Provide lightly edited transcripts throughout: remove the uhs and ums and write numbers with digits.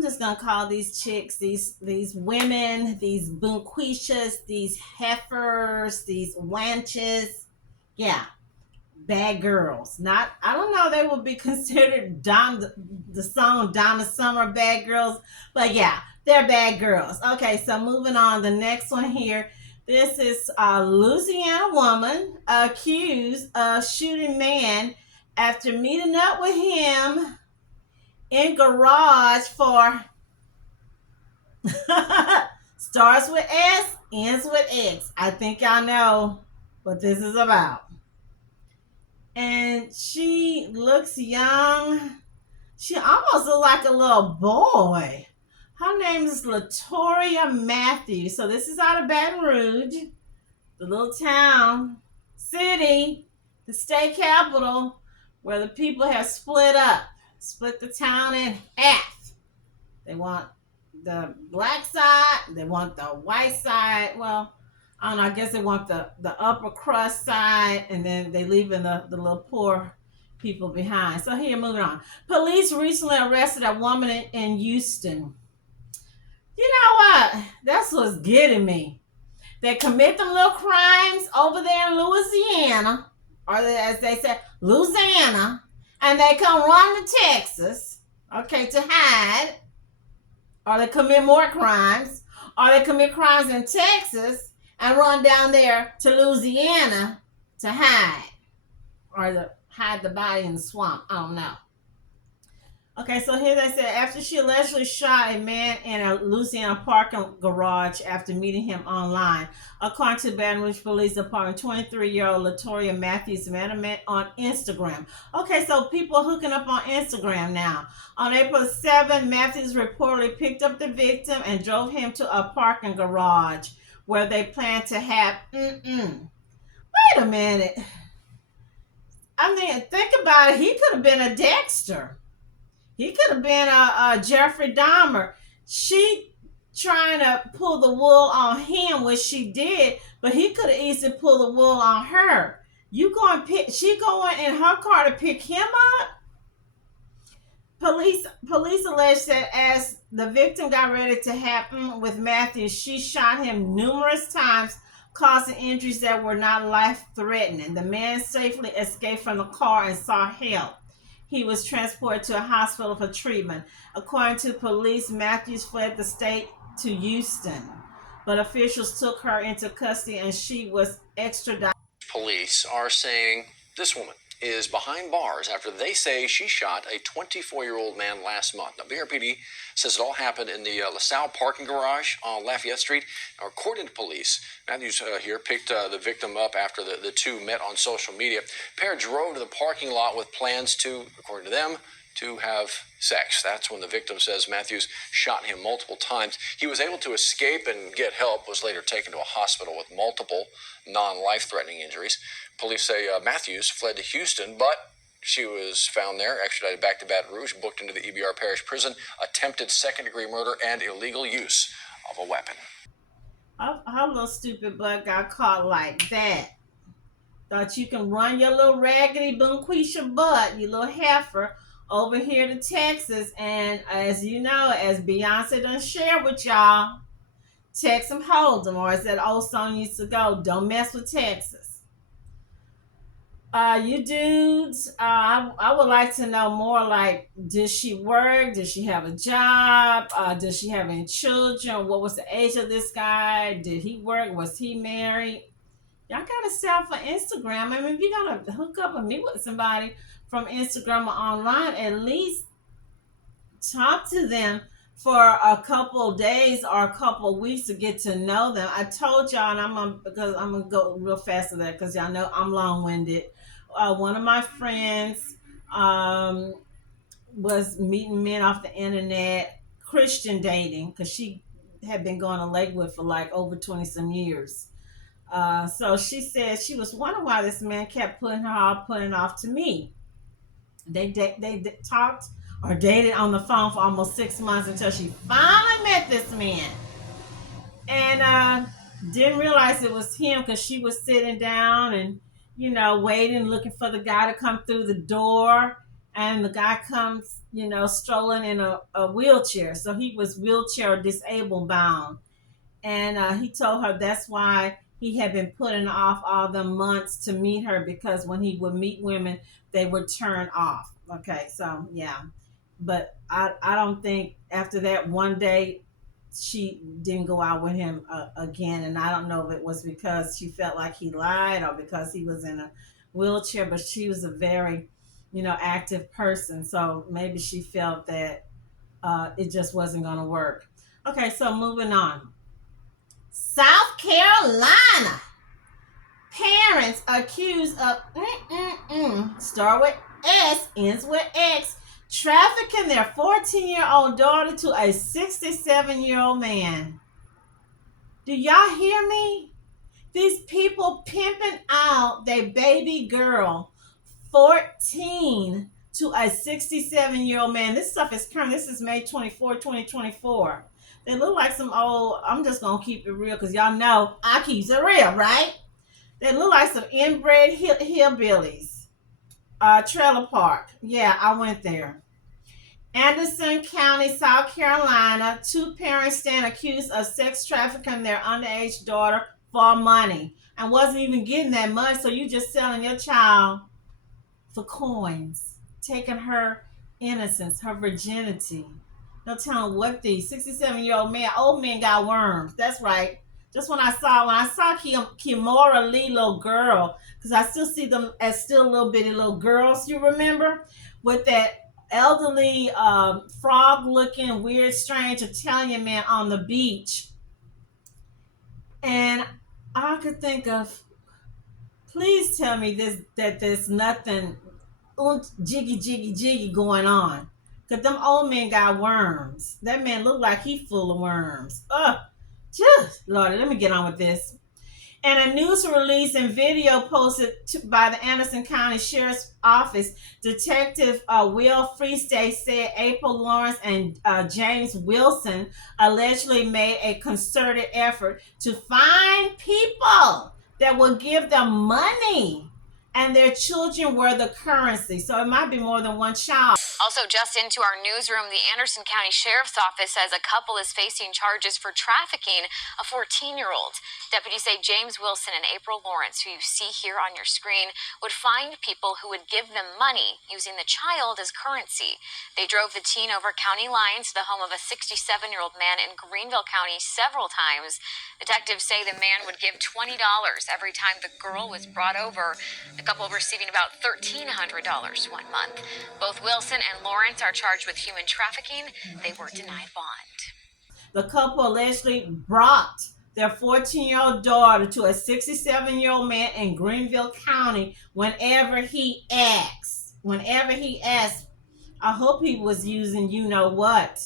I'm just gonna call these chicks, these women, these bunquishas, these heifers, these wenches. Yeah, bad girls. Not, I don't know, they would be considered the song Donna Summer bad girls, but yeah, they're bad girls. Okay, so moving on, the next one here. This is a Louisiana woman accused of shooting man after meeting up with him in garage for starts with S, ends with X. I think y'all know what this is about. And she looks young. She almost looks like a little boy. Her name is Latoria Matthews. So this is out of Baton Rouge, the little town, city, the state capital, where the people have split up, split the town in half. They want the black side, they want the white side. Well, I don't know, I guess they want the upper crust side, and then they leaving the little poor people behind. So here, moving on. Police recently arrested a woman in Houston. You know what? That's what's getting me. They commit them little crimes over there in Louisiana, or as they say, Louisiana, and they come run to Texas, okay, to hide, or they commit more crimes, or they commit crimes in Texas and run down there to Louisiana to hide, or hide the body in the swamp. I don't know. Okay, so here they said after she allegedly shot a man in a Louisiana parking garage after meeting him online. According to Baton Rouge Police Department, 23-year-old Latoria Matthews met him on Instagram. Okay, so people hooking up on Instagram now. On April 7, Matthews reportedly picked up the victim and drove him to a parking garage where they planned to have. Wait a minute. I mean, think about it. He could have been a Dexter. He could have been a Jeffrey Dahmer. She trying to pull the wool on him, which she did, but he could have easily pulled the wool on her. She going in her car to pick him up? Police alleged that as the victim got ready to happen with Matthews, she shot him numerous times, causing injuries that were not life-threatening. The man safely escaped from the car and sought help. He was transported to a hospital for treatment. According to police, Matthews fled the state to Houston, but officials took her into custody and she was extradited. Police are saying this woman is behind bars after they say she shot a 24-year-old man last month. Now, BRPD says it all happened in the LaSalle parking garage on Lafayette Street. Now, according to police, Matthews here picked the victim up after the two met on social media. The pair drove to the parking lot with plans to, according to them, to have sex. That's when the victim says Matthews shot him multiple times. He was able to escape and get help, was later taken to a hospital with multiple non-life-threatening injuries. Police say Matthews fled to Houston, but she was found there, extradited back to Baton Rouge, booked into the EBR Parish Prison, attempted second-degree murder, and illegal use of a weapon. Her little stupid butt got caught like that. Thought you can run your little raggedy bunquisha butt, you little heifer, over here to Texas, and as you know, as Beyonce done share with y'all, Texas hold them, or as that old song used to go, don't mess with Texas. You dudes, I would like to know more, like, did she work? Did she have a job? Does she have any children? What was the age of this guy? Did he work? Was he married? Y'all gotta stay off of Instagram. I mean, if you're gonna hook up and meet with somebody from Instagram or online, at least talk to them for a couple days or a couple weeks to get to know them. I told y'all, and because I'm gonna go real fast with that because y'all know I'm long-winded. One of my friends was meeting men off the internet, Christian dating, because she had been going to Lakewood for like over 20 some years. So she said she was wondering why this man kept putting off to me. They talked or dated on the phone for almost 6 months until she finally met this man, and didn't realize it was him because she was sitting down and waiting, looking for the guy to come through the door. and the guy comes, strolling in a wheelchair. So he was wheelchair disabled bound, and he told her that's why he had been putting off all the months to meet her, because when he would meet women, they would turn off. Okay, so yeah, but I don't think after that one day she didn't go out with him again, and I don't know if it was because she felt like he lied or because he was in a wheelchair, but she was a very active person, so maybe she felt that it just wasn't going to work. Okay, so moving on. South Carolina parents accused of start with S, ends with X, trafficking their 14-year-old daughter to a 67-year-old man. Do y'all hear me? These people pimping out their baby girl, 14, to a 67-year-old man. This stuff is current. This is May 24, 2024. They look like some old, I'm just going to keep it real because y'all know I keep it real, right? They look like some inbred hillbillies. Trailer park. Yeah, I went there. Anderson County, South Carolina. Two parents stand accused of sex trafficking their underage daughter for money and wasn't even getting that much. So you just selling your child for coins, taking her innocence, her virginity. No telling what these 67-year-old man, old men got worms. That's right. Just when I saw Kimora Lee, little girl, because I still see them as still little bitty little girls. You remember, with that elderly, frog-looking, weird, strange Italian man on the beach, and I could think of. Please tell me that there's nothing jiggy jiggy jiggy going on. Cause them old men got worms. That man looked like he full of worms. Ugh. Just Lord, let me get on with this. And a news release and video posted by the Anderson County Sheriff's Office, Detective Will Freestay said April Lawrence and James Wilson allegedly made a concerted effort to find people that would give them money, and their children were the currency. So it might be more than one child. Also, just into our newsroom, the Anderson County Sheriff's Office says a couple is facing charges for trafficking a 14-year-old. Deputies say James Wilson and April Lawrence, who you see here on your screen, would find people who would give them money using the child as currency. They drove the teen over county lines to the home of a 67-year-old man in Greenville County several times. Detectives say the man would give $20 every time the girl was brought over, the couple receiving about $1,300 one month. Both Wilson and Lawrence are charged with human trafficking. They were denied bond. The couple allegedly brought their 14-year-old daughter to a 67-year-old man in Greenville County whenever he asked. Whenever he asked, I hope he was using you know what,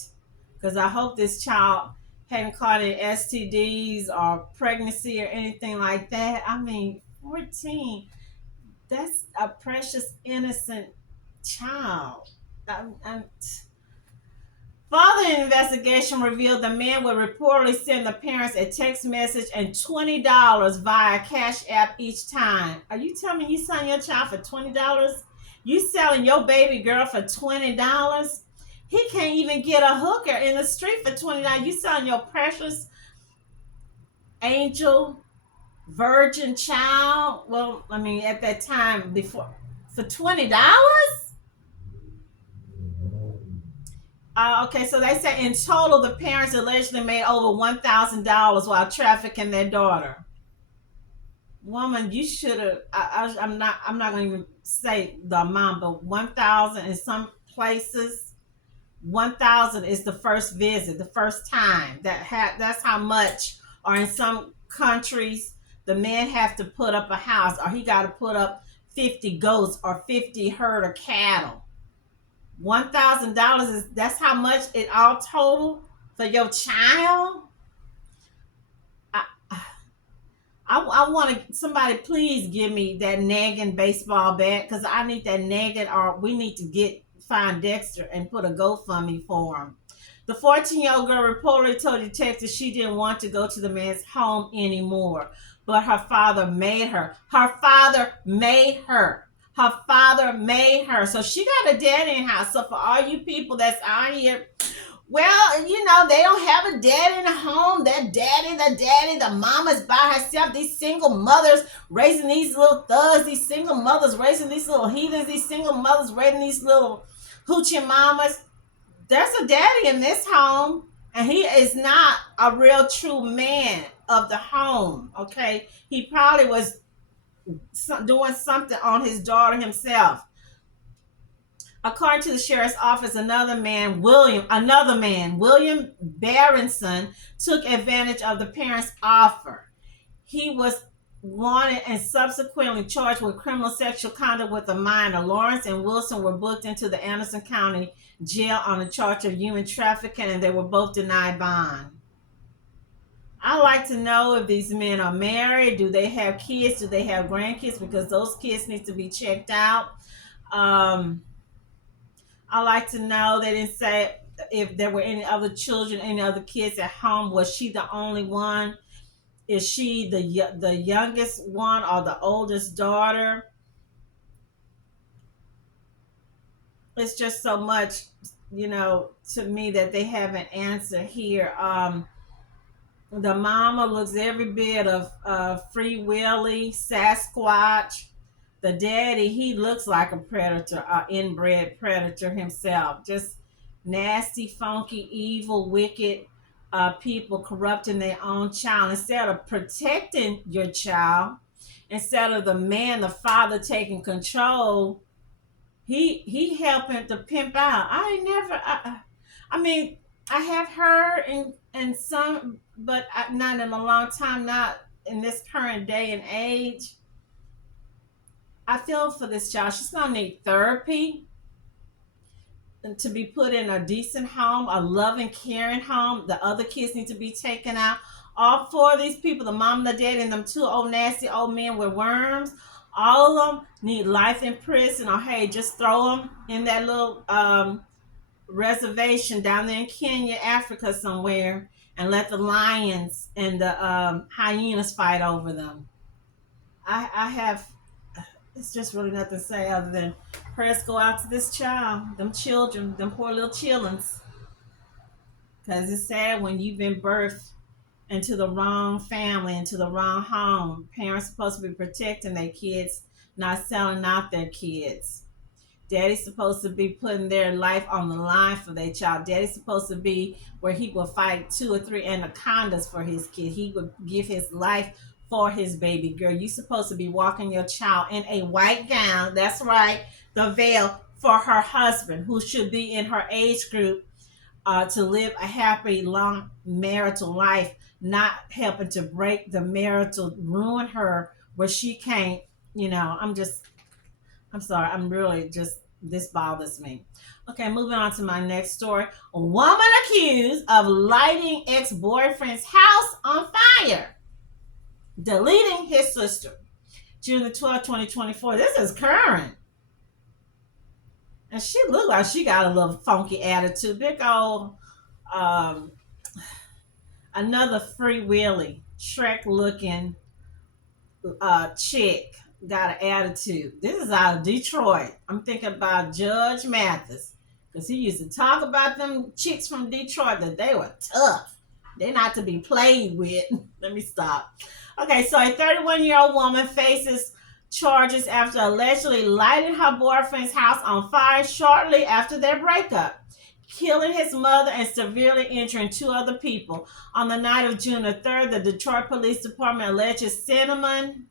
because I hope this child hadn't caught any STDs or pregnancy or anything like that. I mean, 14, that's a precious, innocent child. Further investigation revealed the man would reportedly send the parents a text message and $20 via Cash App each time. Are you telling me you selling your child for $20? You selling your baby girl for $20? He can't even get a hooker in the street for $20. You selling your precious angel virgin child? Well, I mean, at that time before, for $20? Okay, so they say in total the parents allegedly made over $1,000 while trafficking their daughter. Woman, you should have. I'm not. I'm not going to even say the amount, but 1,000 in some places. 1,000 is the first visit, the first time. That's how much. Or in some countries, the man have to put up a house, or he got to put up 50 goats or 50 herd of cattle. $1,000 is that's how much it all total for your child. I want to somebody please give me that nagging baseball bat, because I need that nagging, or we need to find Dexter and put a GoFundMe for him. The 14-year-old girl reportedly told detectives she didn't want to go to the man's home anymore, but her father made her. Her father made her. Her father made her. So she got a daddy in the house. So for all you people that's out here, well, you know, they don't have a dad in the home. That daddy, the mama's by herself. These single mothers raising these little thugs. These single mothers raising these little heathens. These single mothers raising these little hoochie mamas. There's a daddy in this home, and he is not a real true man of the home. Okay, he probably was doing something on his daughter himself. According to the sheriff's office, William Berenson, took advantage of the parents' offer. He was wanted and subsequently charged with criminal sexual conduct with a minor. Lawrence and Wilson were booked into the Anderson County Jail on a charge of human trafficking, and they were both denied bond. I like to know if these men are married. Do they have kids? Do they have grandkids? Because those kids need to be checked out. I like to know, they didn't say if there were any other children, any other kids at home. Was she the only one? Is she the youngest one or the oldest daughter? It's just so much, to me that they have an answer here. The mama looks every bit of Free Willy, Sasquatch. The daddy, he looks like a predator, an inbred predator himself. Just nasty, funky, evil, wicked people corrupting their own child. Instead of protecting your child, instead of the man, the father taking control, he helping to pimp out. I mean, I have heard in some, but not in a long time, not in this current day and age. I feel for this child. She's going to need therapy and to be put in a decent home, a loving, caring home. The other kids need to be taken out. All four of these people, the mom, the dad, and them two old nasty old men with worms, all of them need life in prison, or hey, just throw them in that little reservation down there in Kenya, Africa somewhere, and let the lions and the hyenas fight over them. I have... It's just really nothing to say other than prayers go out to this child, them children, them poor little chillins. Because it's sad when you've been birthed into the wrong family, into the wrong home. Parents supposed to be protecting their kids, not selling out their kids. Daddy's supposed to be putting their life on the line for their child. Daddy's supposed to be where he will fight 2 or 3 anacondas for his kid. He would give his life for his baby girl. You're supposed to be walking your child in a white gown. That's right, the veil, for her husband, who should be in her age group, to live a happy, long marital life, not helping to break the marital, ruin her where she can't, I'm sorry, this bothers me. Okay, moving on to my next story. A woman accused of lighting ex-boyfriend's house on fire, deleting his sister. June the 12th, 2024. This is current. And she looked like she got a little funky attitude. Big old, another Free Willy, Shrek looking chick got an attitude. This is out of Detroit. I'm thinking about Judge Mathis, because he used to talk about them chicks from Detroit, that they were tough. They're not to be played with. Let me stop. Okay, so a 31-year-old woman faces charges after allegedly lighting her boyfriend's house on fire shortly after their breakup, killing his mother and severely injuring 2 other people. On the night of June the 3rd, the Detroit Police Department alleges Cinamon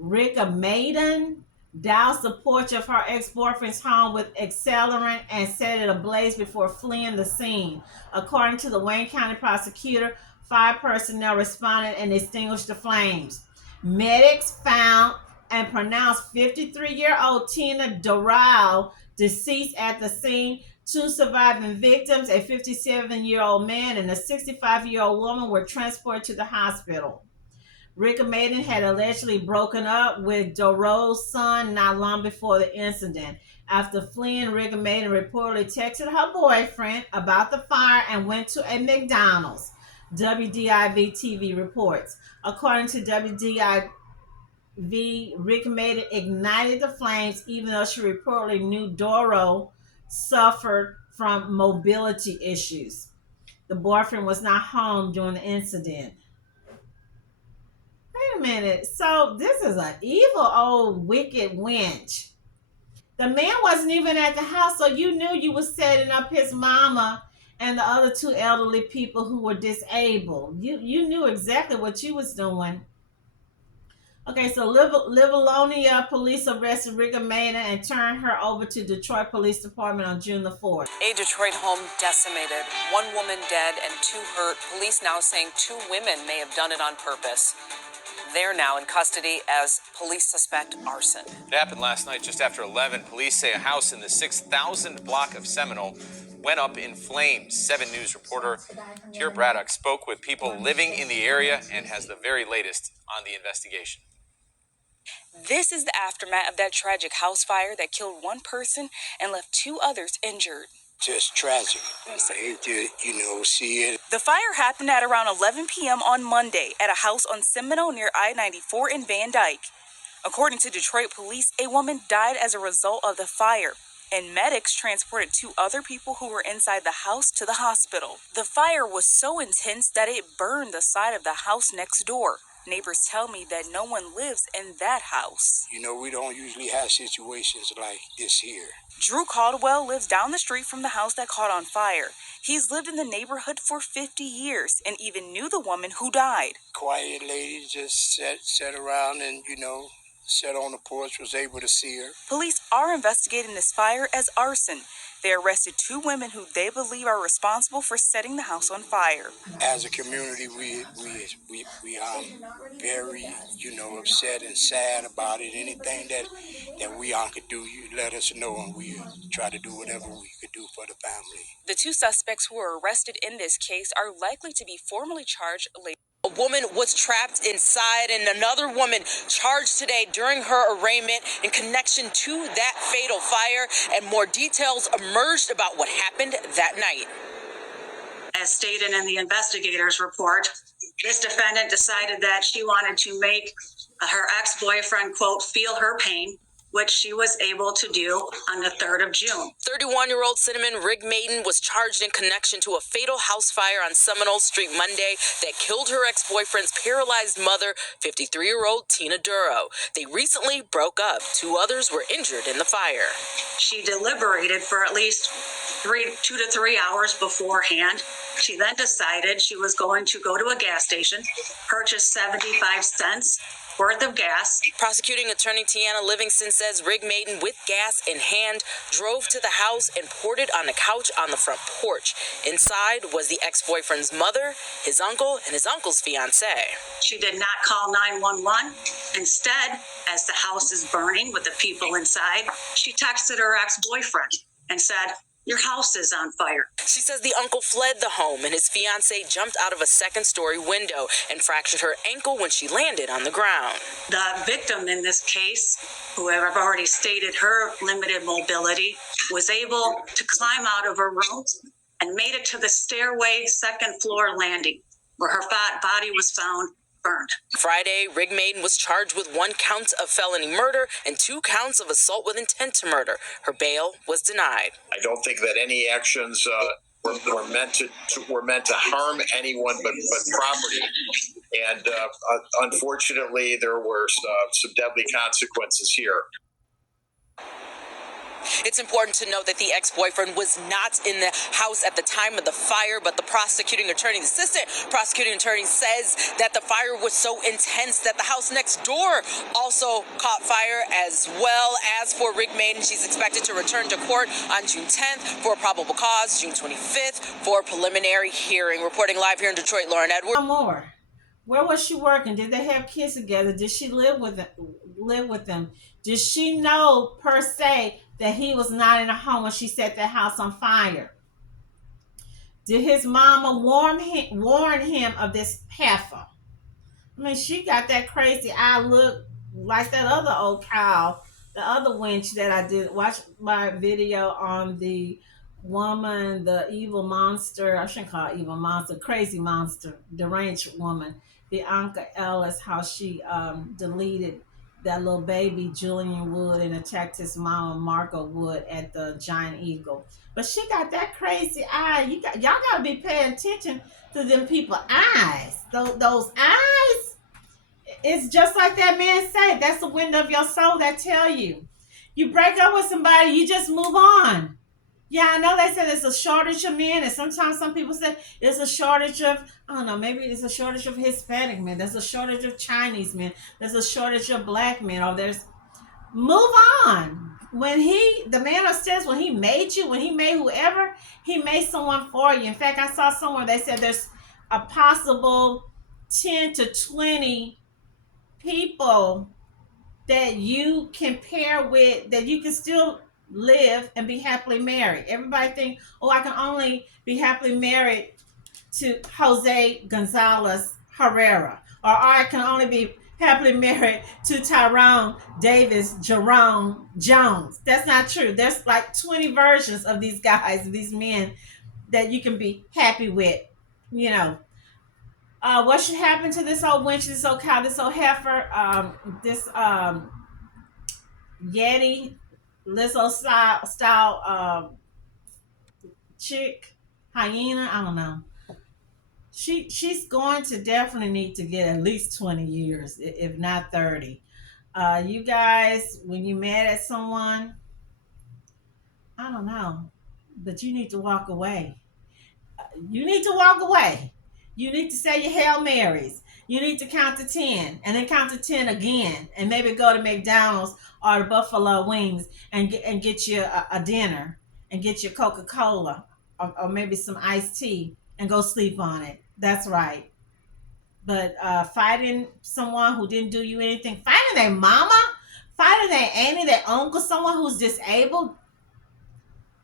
Rigmaiden doused the porch of her ex-boyfriend's home with accelerant and set it ablaze before fleeing the scene. According to the Wayne County prosecutor, 5 personnel responded and extinguished the flames. Medics found and pronounced 53-year-old Tina Doral deceased at the scene. 2 surviving victims, a 57-year-old man and a 65-year-old woman, were transported to the hospital. Rigmaiden had allegedly broken up with Doral's son not long before the incident. After fleeing, Rigmaiden reportedly texted her boyfriend about the fire and went to a McDonald's. WDIV TV reports. According to WDIV Rigmaiden ignited the flames, even though she reportedly knew Doro suffered from mobility issues. The boyfriend was not home during the incident. Wait a minute. So this is an evil old wicked wench. The man wasn't even at the house, so you knew you were setting up his mama and the other two elderly people who were disabled. You knew exactly what you was doing. Okay, so Livonia police arrested Rigmaiden and turned her over to Detroit Police Department on June the 4th. A Detroit home decimated, one woman dead and two hurt. Police now saying two women may have done it on purpose. They're now in custody as police suspect arson. It happened last night just after 11. Police say a house in the 6,000 block of Seminole went up in flames. 7 News reporter Tier Braddock spoke with people living in the area and has the very latest on the investigation. This is the aftermath of that tragic house fire that killed one person and left two others injured. Just tragic. I hate to, see it. The fire happened at around 11 p.m. on Monday at a house on Seminole near I-94 in Van Dyke. According to Detroit police, a woman died as a result of the fire, and medics transported two other people who were inside the house to the hospital. The fire was so intense that it burned the side of the house next door. Neighbors tell me that no one lives in that house. We don't usually have situations like this here. Drew Caldwell lives down the street from the house that caught on fire. He's lived in the neighborhood for 50 years and even knew the woman who died. Quiet lady, just sat around and, sat on the porch, was able to see her. Police are investigating this fire as arson. They arrested two women who they believe are responsible for setting the house on fire. As a community, we are very, upset and sad about it. Anything that we could do, you let us know, and we try to do whatever we could do for the family. The two suspects who were arrested in this case are likely to be formally charged later. A woman was trapped inside and another woman charged today during her arraignment in connection to that fatal fire, and more details emerged about what happened that night. As stated in the investigator's report, this defendant decided that she wanted to make her ex-boyfriend, quote, feel her pain, which she was able to do on the 3rd of June. 31-year-old Cinamon Rigmaiden was charged in connection to a fatal house fire on Seminole Street Monday that killed her ex-boyfriend's paralyzed mother, 53-year-old Tina Duro. They recently broke up. Two others were injured in the fire. She deliberated for at least 2 to 3 hours beforehand. She then decided she was going to go to a gas station, purchase 75 cents worth of gas. Prosecuting attorney Tiana Livingston says Rigmaiden, with gas in hand, drove to the house and poured it on the couch on the front porch. Inside was the ex-boyfriend's mother, his uncle, and his uncle's fiancée. She did not call 911. Instead, as the house is burning with the people inside, she texted her ex-boyfriend and said, "Your house is on fire." She says the uncle fled the home and his fiancée jumped out of a second-story window and fractured her ankle when she landed on the ground. The victim in this case, who I've already stated her limited mobility, was able to climb out of her room and made it to the stairway second floor landing, where her body was found burned. Friday, Rigmaiden was charged with 1 count of felony murder and 2 counts of assault with intent to murder. Her bail was denied. I don't think that any actions were meant to harm anyone but property, and unfortunately, there were some deadly consequences here. It's important to note that the ex-boyfriend was not in the house at the time of the fire, but the assistant prosecuting attorney says that the fire was so intense that the house next door also caught fire as well. As for Rigmaiden, she's expected to return to court on June 10th for a probable cause, June 25th for a preliminary hearing. Reporting live here in Detroit, Lauren Edwards. No more. Where was she working? Did they have kids together? Did she live with them? Did she know per se that he was not in the home when she set that house on fire? Did his mama warn him of this heifer? I mean, she got that crazy eye look like that other old cow, the other wench that I did watch my video on the woman, the evil monster. I shouldn't call it evil monster, crazy monster, deranged woman. Bianca Ellis, how she deleted that little baby Julian Wood and attacked his mama Margot Wood at the Giant Eagle. But she got that crazy eye. Y'all gotta be paying attention to them people eyes. Those eyes. It's just like that man said. That's the window of your soul that tell you. You break up with somebody, you just move on. Yeah, I know they said there's a shortage of men, and sometimes some people say there's a shortage of, I don't know, maybe it's a shortage of Hispanic men, there's a shortage of Chinese men, there's a shortage of black men, or there's, move on. When the man upstairs, when he made you, when he made whoever, he made someone for you. In fact, I saw somewhere they said there's a possible 10 to 20 people that you can pair with, that you can still live and be happily married. Everybody think, oh, I can only be happily married to Jose Gonzalez Herrera, or I can only be happily married to Tyrone Davis Jerome Jones. That's not true. There's like 20 versions of these guys, these men that you can be happy with. You know, what should happen to this old wench, this old cow, this old heifer, this Yeti, Lizzo style chick, hyena, I don't know. She's going to definitely need to get at least 20 years, if not 30. You guys, when you mad at someone, I don't know, but you need to walk away. You need to walk away. You need to say your Hail Marys. You need to count to 10 and then count to 10 again, and maybe go to McDonald's or the Buffalo Wings and get you a dinner and get you Coca-Cola, or maybe some iced tea, and go sleep on it. That's right. But fighting someone who didn't do you anything, fighting their mama, fighting their auntie, their uncle, someone who's disabled,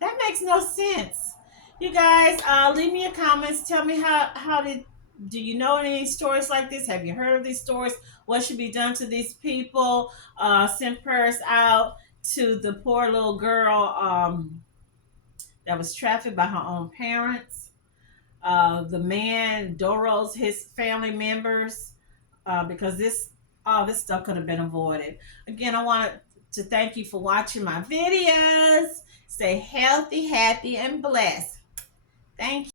that makes no sense. You guys, leave me your comments. Tell me do you know any stories like this? Have you heard of these stories? What should be done to these people? Send prayers out to the poor little girl that was trafficked by her own parents. The man, Doro's, his family members, because all this stuff could have been avoided. Again, I wanted to thank you for watching my videos. Stay healthy, happy, and blessed. Thank you.